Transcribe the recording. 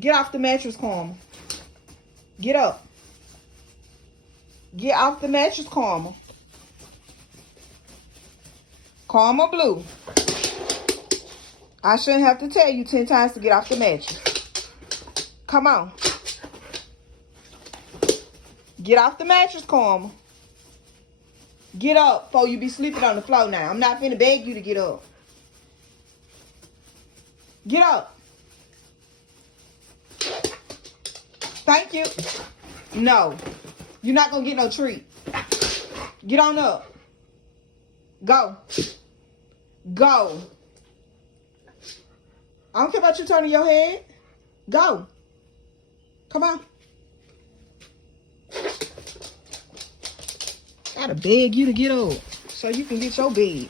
Get off the mattress, Karma. Get up. Get off the mattress, Karma. Karma Blue. I shouldn't have to tell you 10 times to get off the mattress. Come on. Get off the mattress, Karma. Get up before you be sleeping on the floor now. I'm not finna beg you to get up. Get up. Thank you. No. You're not gonna get no treat. Get on up. Go. Go. I don't care about you turning your head. Go. Come on. Gotta beg you to get up so you can get your bed.